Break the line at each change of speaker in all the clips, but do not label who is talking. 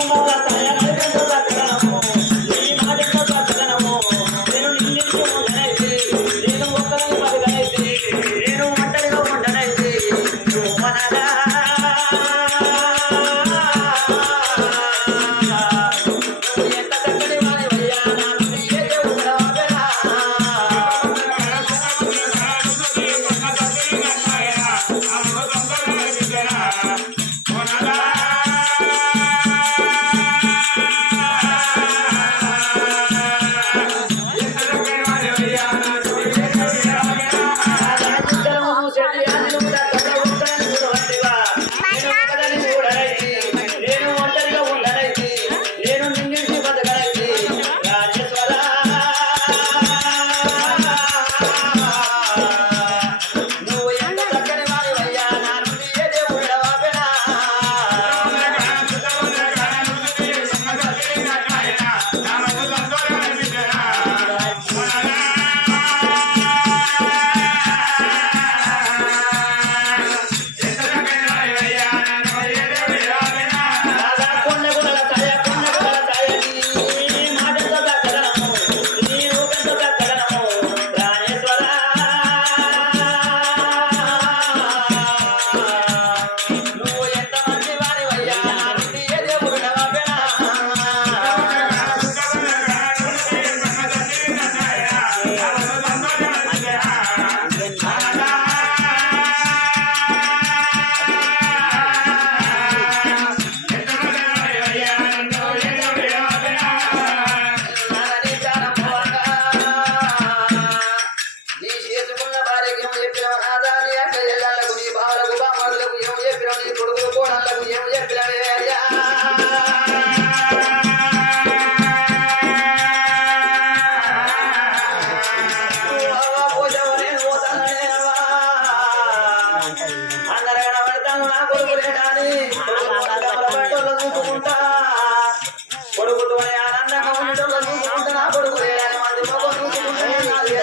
こん。కొడుకులు అని ఆనందంగా ఉండటంలో చూసుకుంటే నా కొడుకు లేదని మంది మొగం చూసుకుంటే నాది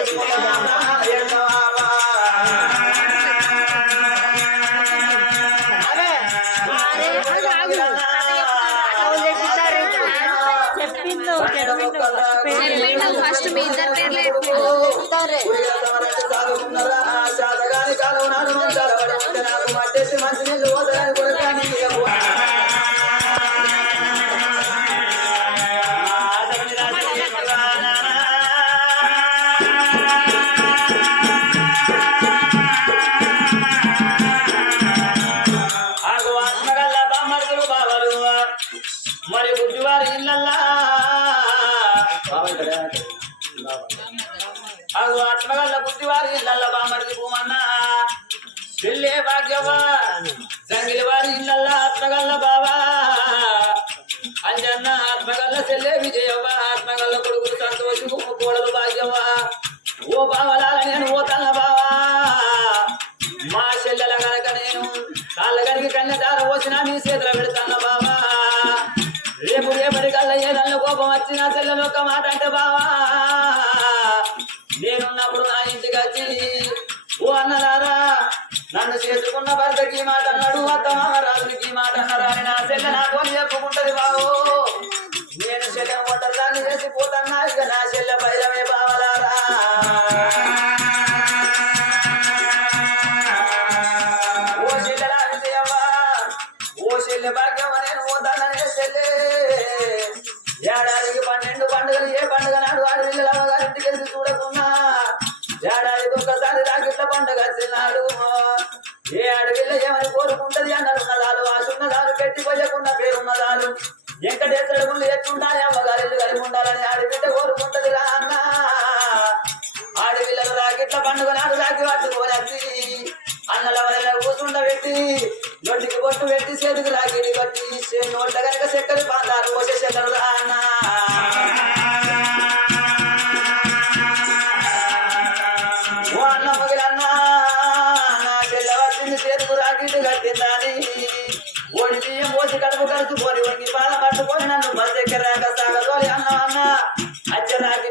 ఫస్ట్ మీ ఇద్దరు పేర్లే
ಅದು ಅಟ್ಮಗಲ್ಲ ಬುದ್ಧಿವಾರಿ ಇಲ್ಲಲ್ಲ ಬಾಮರ್ದಿ ಭೂಮಣ್ಣ ಬೆಲ್ಲೇ ಭಾಗ್ಯವ ಸಂಗಿಲವಾರಿ ಇಲ್ಲಲ್ಲ ಅತ್ಮಗಲ್ಲ ಬಾವ ಅಂಜನ್ನ ಆತ್ಮಗಲ್ಲ ಸೆಲ್ಲೆ ವಿಜಯವ್ವ కోపం వచ్చిన చెల్లెలు ఒక మాట అంటే బావా నేనున్నప్పుడు నా ఇంటికి వచ్చి ఓ అన్నలారా నన్ను చేసుకున్న భర్తకి మాట అన్నాడు అత్తమామ మాట అన్నారా అని నా చెల్లె నాకు చెప్పుకుంటది బావో. నేను చెల్లెను ఒంటరిదాన్ని చేసి వేసిపోతాను ఇక నా చెల్లె భైరమే ఏడాదికి పన్నెండు పండుగలు ఏ పండుగ నాడు ఆరు నెలలు పెట్టిందని ఒడిని మోసి కడుపు కలుచుకొని ఉనికి బాధ పట్టుకొని నన్ను బస్ ఎక్కరాక సాగదోలి అన్న అన్న. అచ్చరాకి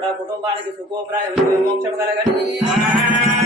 కూడా కుటుంబానికి సుఖోప్రాయం మోక్షం కలగని